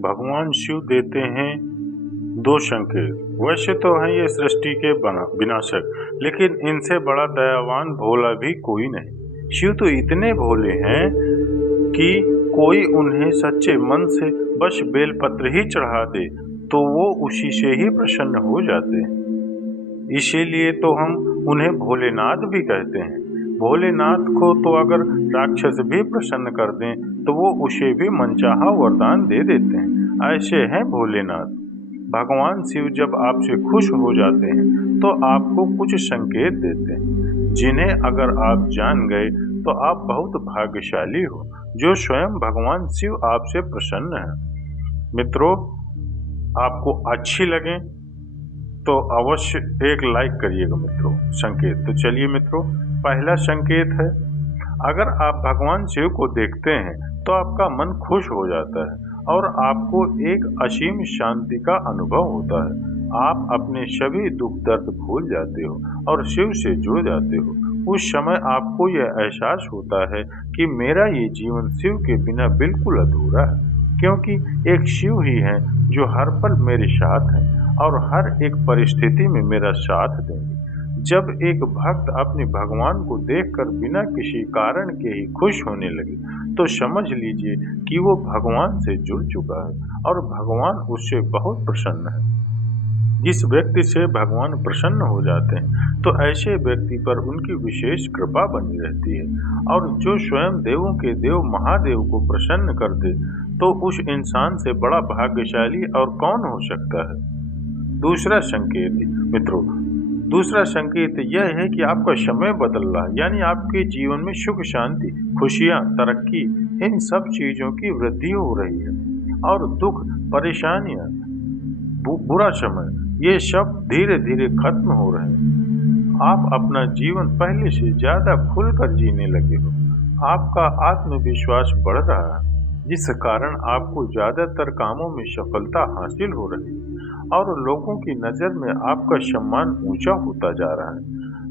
भगवान शिव देते हैं दो संकेत। वैसे तो हैं ये सृष्टि के विनाशक, लेकिन इनसे बड़ा दयावान भोला भी कोई नहीं। शिव तो इतने भोले हैं कि कोई उन्हें सच्चे मन से बस बेलपत्र ही चढ़ा दे तो वो उसी से ही प्रसन्न हो जाते हैं। इसीलिए तो हम उन्हें भोलेनाथ भी कहते हैं। भोलेनाथ को तो अगर राक्षस भी प्रसन्न कर दें तो वो उसे भी मनचाहा वरदान दे देते हैं। ऐसे हैं भोलेनाथ। भगवान शिव जब आपसे खुश हो जाते हैं तो आपको कुछ संकेत देते हैं, जिन्हें अगर आप जान गए तो आप बहुत भाग्यशाली हो, जो स्वयं भगवान शिव आपसे प्रसन्न है। मित्रों, आपको अच्छी लगे तो अवश्य एक लाइक करिएगा मित्रों। संकेत तो चलिए मित्रों, पहला संकेत है, अगर आप भगवान शिव को देखते हैं तो आपका मन खुश हो जाता है और आपको एक असीम शांति का अनुभव होता है। आप अपने सभी दुख दर्द भूल जाते हो और शिव से जुड़ जाते हो। उस समय आपको यह एहसास होता है कि मेरा ये जीवन शिव के बिना बिल्कुल अधूरा है, क्योंकि एक शिव ही है जो हर पल मेरे साथ हैं और हर एक परिस्थिति में मेरा साथ देंगे। जब एक भक्त अपने भगवान को देखकर बिना किसी कारण के ही खुश होने लगे तो समझ लीजिए कि वो भगवान से जुड़ चुका है और भगवान उससे बहुत प्रसन्न है। जिस व्यक्ति से भगवान प्रसन्न हो जाते हैं तो ऐसे व्यक्ति पर उनकी विशेष कृपा बनी रहती है, और जो स्वयं देवों के देव महादेव को प्रसन्न कर दे तो उस इंसान से बड़ा भाग्यशाली और कौन हो सकता है। दूसरा संकेत मित्रों, दूसरा संकेत यह है कि आपका समय बदल रहा है, यानी आपके जीवन में सुख शांति, खुशियां, तरक्की, इन सब चीजों की वृद्धि हो रही है और दुख, परेशानियां, बुरा समय, ये सब धीरे धीरे खत्म हो रहे हैं। आप अपना जीवन पहले से ज्यादा खुलकर जीने लगे हो। आपका आत्मविश्वास बढ़ रहा है, जिस कारण आपको ज्यादातर कामों में सफलता हासिल हो रही है और लोगों की नजर में आपका सम्मान ऊंचा होता जा रहा है।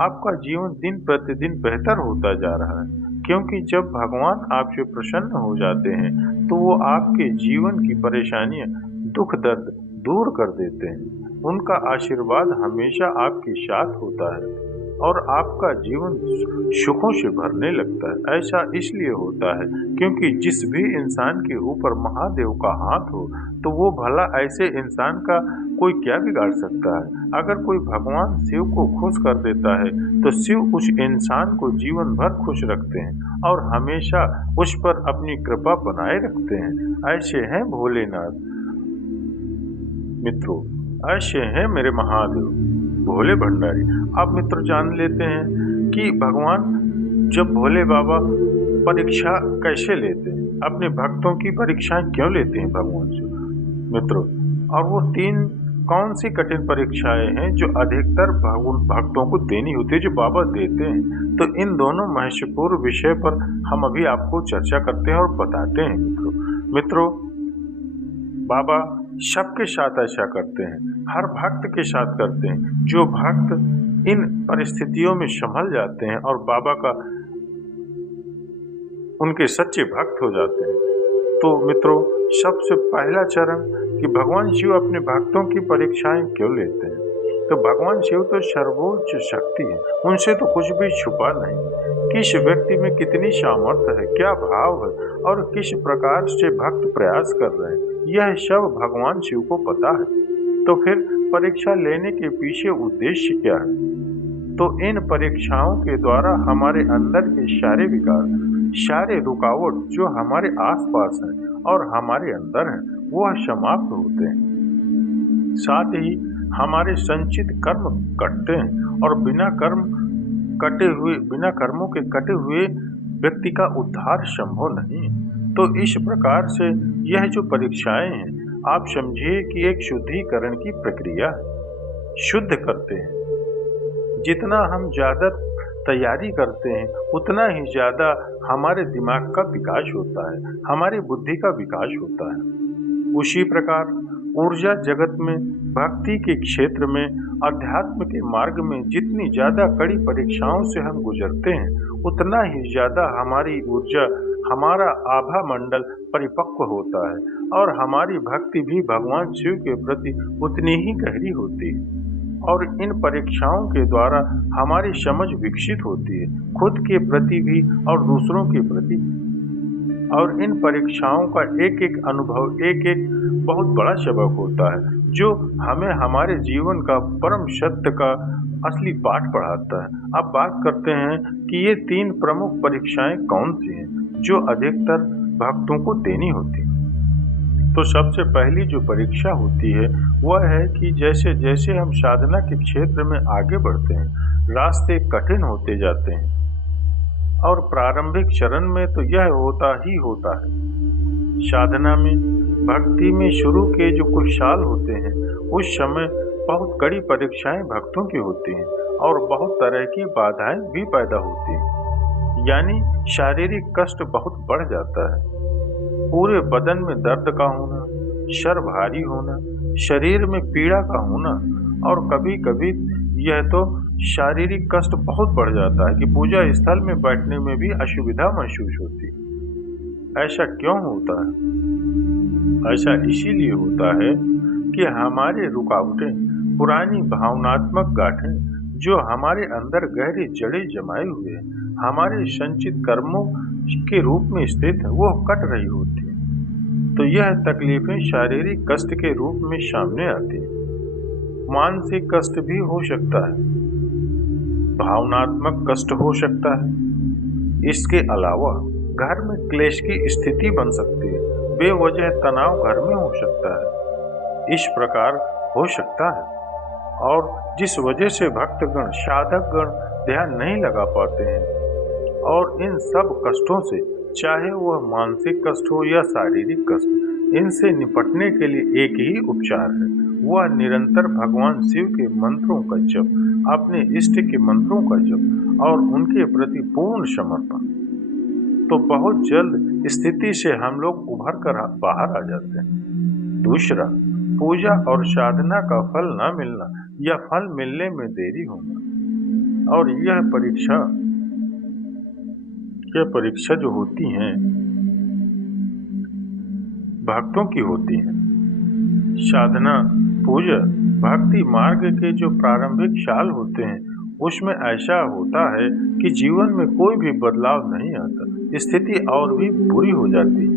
आपका जीवन दिन प्रतिदिन बेहतर होता जा रहा है, क्योंकि जब भगवान आपसे प्रसन्न हो जाते हैं तो वो आपके जीवन की परेशानियां, दुख दर्द दूर कर देते हैं। उनका आशीर्वाद हमेशा आपके साथ होता है और आपका जीवन सुखों से भरने लगता है। ऐसा इसलिए होता है क्योंकि जिस भी इंसान के ऊपर महादेव का हाथ हो तो वो भला ऐसे इंसान का कोई क्या बिगाड़ सकता है। अगर कोई भगवान शिव को खुश कर देता है तो शिव उस इंसान को जीवन भर खुश रखते हैं और हमेशा उस पर अपनी कृपा बनाए रखते हैं। ऐसे हैं भोलेनाथ। मित्रों, ऐसे हैं मेरे महादेव भोले भंडारी। अब मित्र जान लेते हैं कि भगवान जब भोले बाबा परीक्षा कैसे लेते हैं, अपने भक्तों की परीक्षाएं क्यों लेते हैं भगवान से मित्रों। और वो 3 कौन सी कठिन परीक्षाएं हैं जो अधिकतर भक्तों को देनी होती है, जो बाबा देते हैं। तो इन दोनों महत्वपूर्ण विषय पर हम अभी आपको चर्चा करते हैं और बताते हैं मित्रों। बाबा सबके साथ ऐसा करते हैं, हर भक्त के साथ करते हैं। जो भक्त इन परिस्थितियों में संभल जाते हैं और बाबा का उनके सच्चे भक्त हो जाते हैं, तो मित्रों सबसे पहला चरण कि भगवान शिव अपने भक्तों की परीक्षाएं क्यों लेते हैं। तो भगवान शिव तो सर्वोच्च शक्ति है, उनसे तो कुछ भी छुपा नहीं। किस व्यक्ति में कितनी सामर्थ्य है, क्या भाव है और किस प्रकार से भक्त प्रयास कर रहे हैं, यह सब भगवान शिव को पता है। तो फिर परीक्षा लेने के पीछे उद्देश्य क्या है। तो इन परीक्षाओं के द्वारा हमारे अंदर के सारे विकार, सारे रुकावट जो हमारे आसपास हैं और हमारे अंदर हैं, वह समाप्त होते हैं। साथ ही हमारे संचित कर्म कटते हैं और बिना कर्मों के कटे हुए व्यक्ति का उद्धार संभव नहीं। तो इस प्रकार से यह जो परीक्षाएं हैं, आप समझिए कि एक शुद्धिकरण की प्रक्रिया है। शुद्ध करते हैं। जितना हम ज्यादा तैयारी करते हैं उतना ही ज्यादा हमारे दिमाग का विकास होता है, हमारी बुद्धि का विकास होता है। उसी प्रकार ऊर्जा जगत में, भक्ति के क्षेत्र में, अध्यात्म के मार्ग में जितनी ज्यादा कड़ी परीक्षाओं से हम गुजरते हैं उतना ही ज्यादा हमारी ऊर्जा हमारा आभा मंडल परिपक्व होता है और हमारी भक्ति भी भगवान शिव के प्रति उतनी ही गहरी होती है। और इन परीक्षाओं के द्वारा हमारी समझ विकसित होती है, खुद के प्रति भी और दूसरों के प्रति भी। और इन परीक्षाओं का एक एक अनुभव एक एक बहुत बड़ा सबक होता है, जो हमें हमारे जीवन का परम सत्य का असली पाठ पढ़ाता है। अब बात करते हैं कि ये 3 प्रमुख परीक्षाएं कौन सी हैं, जो अधिकतर भक्तों को देनी होती हैं। तो सबसे पहली जो परीक्षा होती है वह है कि जैसे जैसे हम साधना के क्षेत्र में आगे बढ़ते हैं, रास्ते कठिन होते जाते हैं। और प्रारंभिक चरण में तो यह होता ही होता है। साधना में, भक्ति में शुरू के जो कुछ साल होते हैं, उस समय बहुत कड़ी परीक्षाएं भक्तों की होती हैं और बहुत तरह की बाधाएं भी पैदा होती हैं। यानी शारीरिक कष्ट बहुत बढ़ जाता है। पूरे बदन में दर्द का होना, सर भारी होना, शरीर में पीड़ा का होना, और कभी कभी यह तो शारीरिक कष्ट बहुत बढ़ जाता है कि पूजा स्थल में बैठने में भी असुविधा महसूस होती है। ऐसा क्यों होता है? ऐसा इसीलिए होता है कि हमारे रुकावटें, पुरानी भावनात्मक गांठें जो हमारे अंदर गहरे जड़े जमाए हुए हैं, हमारे संचित कर्मों के रूप में स्थित है, वो कट रही होती है। तो यह तकलीफें शारीरिक कष्ट के रूप में सामने आती है। मानसिक कष्ट भी हो सकता है, भावनात्मक कष्ट हो सकता है। इसके अलावा घर में क्लेश की स्थिति बन सकती है, बेवजह तनाव घर में हो सकता है। इस प्रकार हो सकता है, और जिस वजह से भक्तगण, साधकगण ध्यान नहीं लगा पाते हैं। और इन सब कष्टों से, चाहे वह मानसिक कष्ट हो या शारीरिक कष्ट, इनसे निपटने के लिए एक ही उपचार है, वह निरंतर भगवान शिव के मंत्रों का जप, अपने इष्ट के मंत्रों का जप और उनके प्रति पूर्ण समर्पण। तो बहुत जल्द स्थिति से हम लोग उभर कर बाहर आ जाते हैं। दूसरा, पूजा और साधना का फल न मिलना या फल मिलने में देरी होना। और यह परीक्षा जो होती हैं, भक्तों की होती हैं। साधना, पूजा, भक्ति मार्ग के जो प्रारंभिक साल होते हैं, उसमें ऐसा होता है कि जीवन में कोई भी बदलाव नहीं आता, स्थिति और भी बुरी हो जाती है।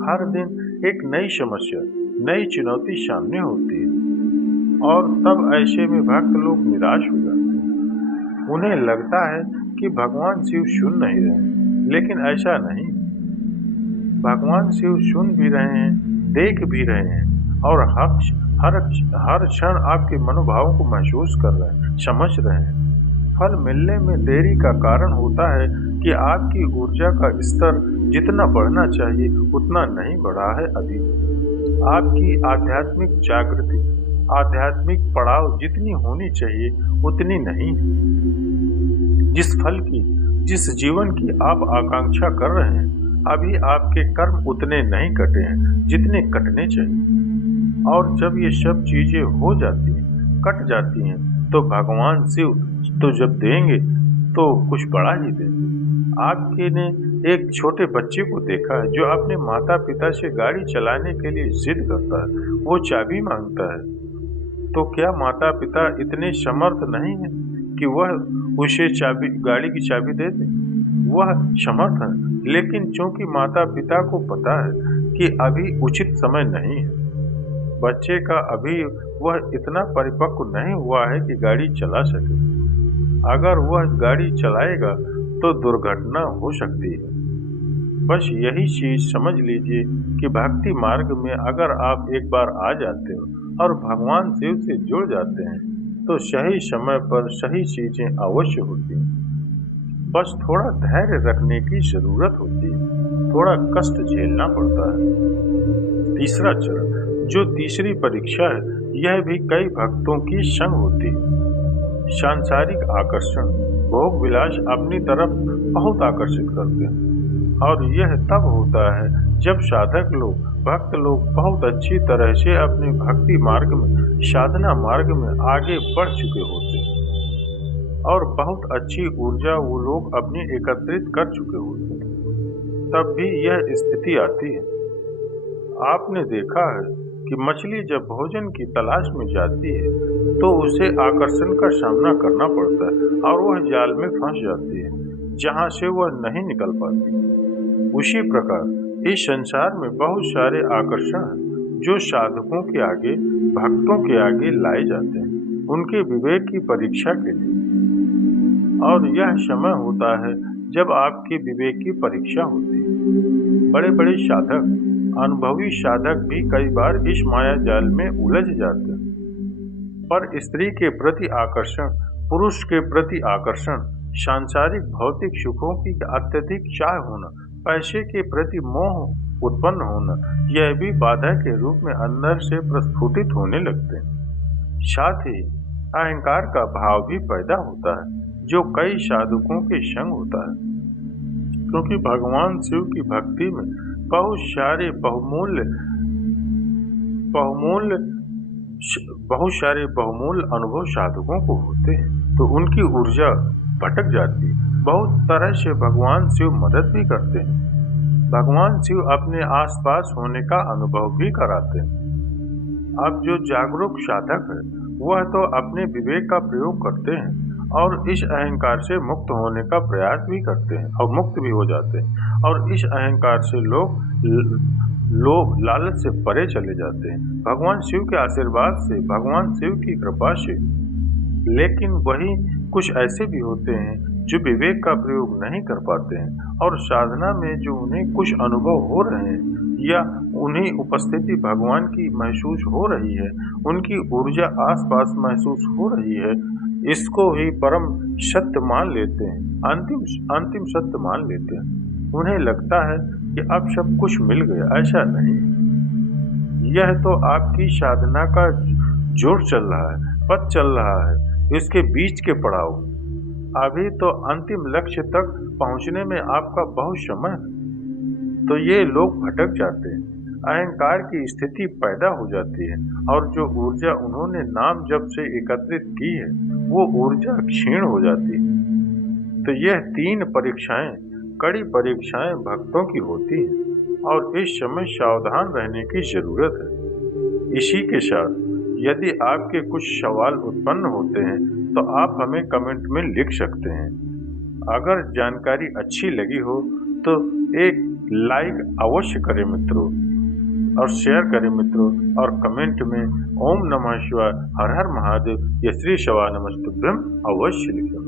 हर दिन एक नई समस्या, नई चुनौती सामने होती है, और तब ऐसे में भक्त लोग निराश हो जाते हैं। उन्हें लगता है कि भगवान शिव सुन नहीं रहे, लेकिन ऐसा नहीं। भगवान शिव सुन भी रहे हैं, देख भी रहे हैं, और हर क्षण आपके मनोभावों को महसूस कर रहे हैं, समझ रहे हैं। फल मिलने में देरी का कारण होता है कि आपकी ऊर्जा का स्तर जितना बढ़ना चाहिए उतना नहीं बढ़ा है अभी। आपकी आध्यात्मिक जागृति, आध्यात्मिक पड़ाव जितनी होनी चाहिए उतनी नहीं है। जिस फल की, जिस जीवन की आप आकांक्षा कर रहे हैं, अभी आपके कर्म उतने नहीं कटे हैं जितने कटने चाहिए। और जब ये सब चीजें हो जाती हैं, कट जाती हैं, तो भगवान शिव तो जब देंगे तो कुछ बड़ा ही देंगे। आपके ने एक छोटे बच्चे को देखा है जो अपने माता पिता से गाड़ी चलाने के लिए जिद करता है, वो चाबी मांगता है। तो क्या माता पिता इतने समर्थ नहीं है कि वह उसे गाड़ी की चाबी दे दें? वह समर्थ है, लेकिन चूंकि माता पिता को पता है कि अभी उचित समय नहीं है, बच्चे का अभी वह इतना परिपक्व नहीं हुआ है कि गाड़ी चला सके। अगर वह गाड़ी चलाएगा तो दुर्घटना हो सकती है। बस यही चीज समझ लीजिए कि भक्ति मार्ग में अगर आप एक बार आ जाते हो और भगवान शिव से जुड़ जाते हैं, तो सही समय पर सही चीजें अवश्य होती हैं। बस थोड़ा धैर्य रखने की जरूरत होती है, थोड़ा कष्ट झेलना पड़ता है। तीसरा चरण, जो तीसरी परीक्षा है, यह भी कई भक्तों की संग होती है। सांसारिक आकर्षण, भोग विलास अपनी तरफ बहुत आकर्षित करते हैं, और यह तब होता है जब साधक लोग, भक्त लोग बहुत अच्छी तरह से अपने भक्ति मार्ग में, साधना मार्ग में आगे बढ़ चुके होते हैं और बहुत अच्छी ऊर्जा वो लोग अपनी एकत्रित कर चुके होते हैं। तब भी यह स्थिति आती है। आपने देखा है कि मछली जब भोजन की तलाश में जाती है तो उसे आकर्षण का सामना करना पड़ता है और वह जाल में फंस जाती है, जहां से वह नहीं निकल पाती। उसी प्रकार इस संसार में बहुत सारे आकर्षण हैं जो साधकों के आगे, भक्तों के आगे लाए जाते हैं उनके विवेक की परीक्षा के लिए। और यह समय होता है जब आपके विवेक की परीक्षा होती है। बड़े बड़े साधक, अनुभवी साधक भी कई बार इस माया जाल में उलझ जाते हैं। पर स्त्री के प्रति आकर्षण, पुरुष के प्रति आकर्षण, सांसारिक भौतिक सुखों की अत्यधिक चाह होना, पैसे के प्रति मोह उत्पन्न होना, यह भी बाधा के रूप में अंदर से प्रस्फुटित होने लगते हैं। साथ ही अहंकार का भाव भी पैदा होता है जो कई साधकों के संग होता है, क्योंकि भगवान शिव की भक्ति में बहुत सारे बहुमूल्य अनुभव साधकों को होते हैं, तो उनकी ऊर्जा भटक जाती है। बहुत तरह से भगवान शिव मदद भी करते हैं। भगवान शिव अपने आसपास होने का अनुभव भी कराते हैं। अब जो जागरूक साधक है वह तो अपने विवेक का प्रयोग करते हैं और इस अहंकार से मुक्त होने का प्रयास भी करते हैं और मुक्त भी हो जाते हैं, और इस अहंकार से लोभ लालच से परे चले जाते हैं भगवान शिव के आशीर्वाद से, भगवान शिव की कृपा से। लेकिन वही कुछ ऐसे भी होते हैं जो विवेक का प्रयोग नहीं कर पाते हैं और साधना में जो उन्हें कुछ अनुभव हो रहे हैं या उन्हें उपस्थिति भगवान की महसूस हो रही है, उनकी ऊर्जा आसपास महसूस हो रही है, इसको ही परम सत्य मान लेते हैं, अंतिम सत्य मान लेते हैं। उन्हें लगता है कि अब सब कुछ मिल गया। ऐसा नहीं, यह तो आपकी साधना का जोर चल रहा है, पथ चल रहा है, इसके बीच के पड़ाव। अभी तो अंतिम लक्ष्य तक पहुंचने में आपका बहुत समय है। तो ये लोग भटक जाते हैं, अहंकार की स्थिति पैदा हो जाती है और जो ऊर्जा उन्होंने नाम जप से एकत्रित की है वो ऊर्जा क्षीण हो जाती है। तो यह 3 परीक्षाएं, कड़ी परीक्षाएं भक्तों की होती हैं और इस समय सावधान रहने की जरूरत है। इसी के साथ यदि आपके कुछ सवाल उत्पन्न होते हैं तो आप हमें कमेंट में लिख सकते हैं। अगर जानकारी अच्छी लगी हो तो एक लाइक अवश्य करें मित्रों, और शेयर करें मित्रों, और कमेंट में ओम नमः शिवाय, हर हर महादेव या श्री शिवाय नमस्तुभ्यम अवश्य लिखें।